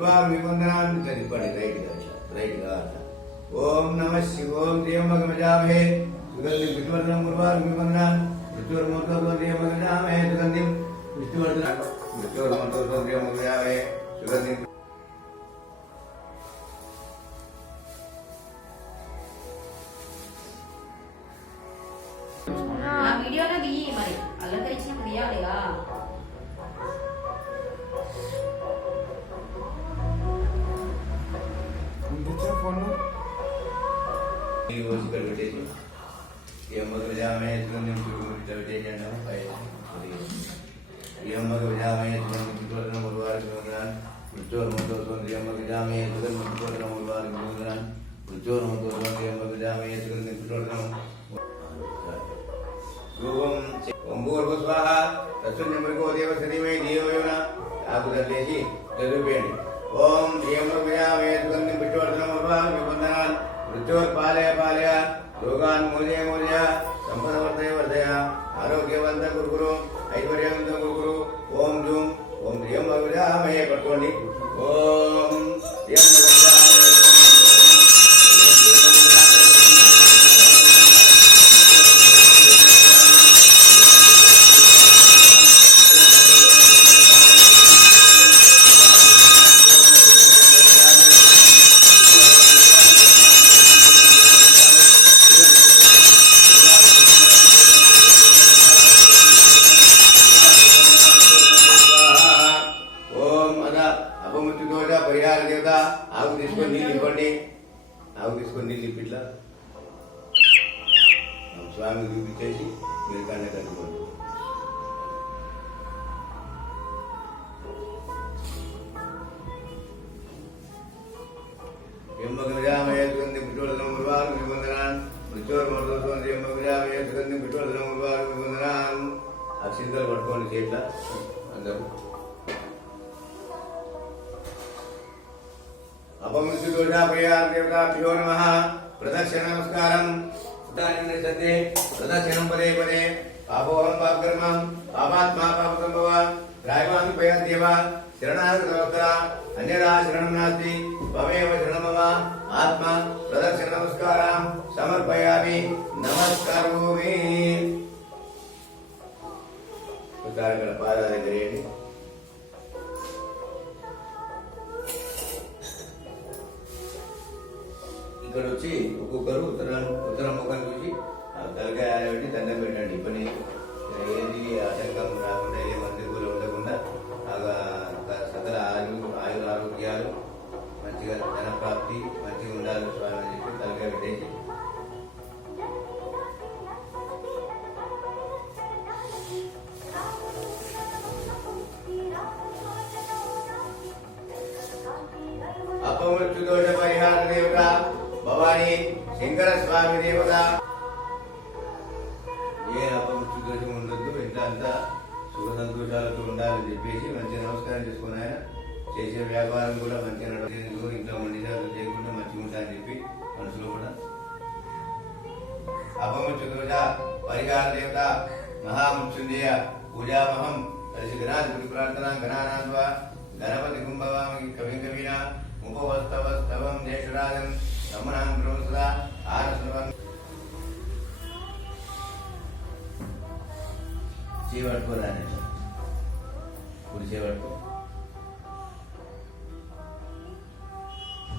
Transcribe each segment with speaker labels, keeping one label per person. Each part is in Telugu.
Speaker 1: గురువారం నిబంధనాన్ని చదిపండి రైట్గా రైట్గా అట్లా ఓం నమ శివ ఓం దేవమగమజామహే సుగంధి విష్ణువర్ధనం గురువారం నిబంధనాన్ని మృత్యుర్మంతో దేవమగజామహే సుగంధి విష్ణువర్ధన మృత్యుర్మంతో దేవమగజామహే సుగంధి
Speaker 2: ఆ వీడియోలో తీయి మరి అలంకరించినప్పుడు తీయాలిగా
Speaker 1: ફોન એમ બજાવે તમને ஒரு வாரம் சொல்கிறான் உச்சோர் மொத்தம் சொல்கிற எம்மக்கு ஜாமையை சுகன் சொல்கிறோம் ஒரு வாரம் சொல்கிறான் உச்சோர் மொத்தம் சொல்கிற எம்மக்கு ஜாமையை சுகன் சொல்கிறோம் ரூபம் ஒம்பூர்வஸ்வாஹா தஸ்வன்யம் பிரகோ தேவசனிமை தேவயோனா ஆகுதல்லேசி தருபேணி ஓம் ஏம మృత్యోర్పాలయ పాలయ రోగాన్ మూలయ మూలయ సంపద వర్ధయ వర్ధయ ఆరోగ్యవంత గురుగురు ఐశ్వర్యవంత గురుగురు ఓం జూం ఓం శ్రీయమృగయామయ్య పట్టుకోండి ఓం ఓం అద అపమృత్యు దోష పరిహార దేవత ఆకు తీసుకొని నీళ్ళు ఇవ్వండి. ఆకు తీసుకొని నీళ్ళు ఇప్పిట్లా. స్వామికి చూపించేసి మీరు కన్న కట్టుకోండి. నిబంధనాన్ నిబంధనాన్ అక్షింతలు పట్టుకోండి చేట్ల అందరూ. अपमृत्युदोषापया देवताभ्यो नमः। प्रदक्षिण नमस्कारं सदानिन्दते प्रदक्षिणं पदे पदे। पापोऽहं पापकर्मं पापात्मा पापसम्भव रायमान् पया देव शरणागतवक्तरा अन्यदा शरणं नास्ति। त्वमेव शरणं मम आत्मा प्रदक्षिण नमस्कारां समर्पयामि। नमस्कारोमि ಉದ್ದಾರಗಳ ಪಾದಾದ ಗರಿಯಲ್ಲಿ ఇక్కడ వచ్చి ఒక్కొక్కరు ఉత్తర ఉత్తర ముఖం చూసి తలకాయ దండం పెట్టండి. పని ఏది? ఆటంకం రాకుండా ఏ మంది కూడా ఉండకుండా సకల ఆయు ఆయు ఆరోగ్యాలు మంచిగా ధనప్రాప్తి మంచిగా ఉండాలి స్వామి అని చెప్పి తలకాయ పెట్టేసి. అపమృత్యుదోష శంకర స్వామి దేవత ఏ అపమృత్యు దోషం ఉండొద్దు ఇంత అంతా సుఖ సంతోషాలతో ఉండాలని చెప్పేసి మంచి నమస్కారం చేసుకుని ఆయన చేసే వ్యాపారం కూడా మంచిగా నడవలేదు ఇంట్లో వండినారు చేయకుండా మంచిగా ఉంటా అని చెప్పి మనసులో కూడా. అపమృత్యు దోష పరిహార దేవత మహామృత్యుంజయ పూజామహం కలిసి గణాధిపతి ప్రార్థన గణానాథ్వ గణపతి కుంభవామి కవి కవినా ఉపవస్తవస్తవం దేశరాజం రమణాం బ్రహ్మసదా ఆనశ్రవం చేపట్టుకోరాని కుడి చేపట్టుకో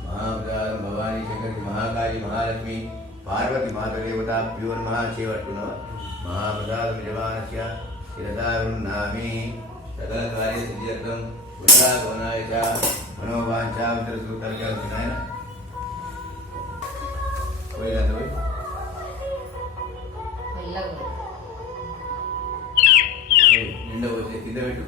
Speaker 1: మహాప్రసాదం భవానీ శంకరి మహాకాళి మహాలక్ష్మి పార్వతి మాతదేవత ప్యూర్ మహా చేపట్టుకున్నావా మహాప్రసాదం యజమానస్య శిరదారుణామి సకల కార్య సిద్ధ్యర్థం ఉల్లాగమనాయ చ మనోవాంఛా వితరసూతర్గా నాయన పోయినంత పోయి.
Speaker 2: మెల్లగా
Speaker 1: నిండా వచ్చే కింద పెట్టు.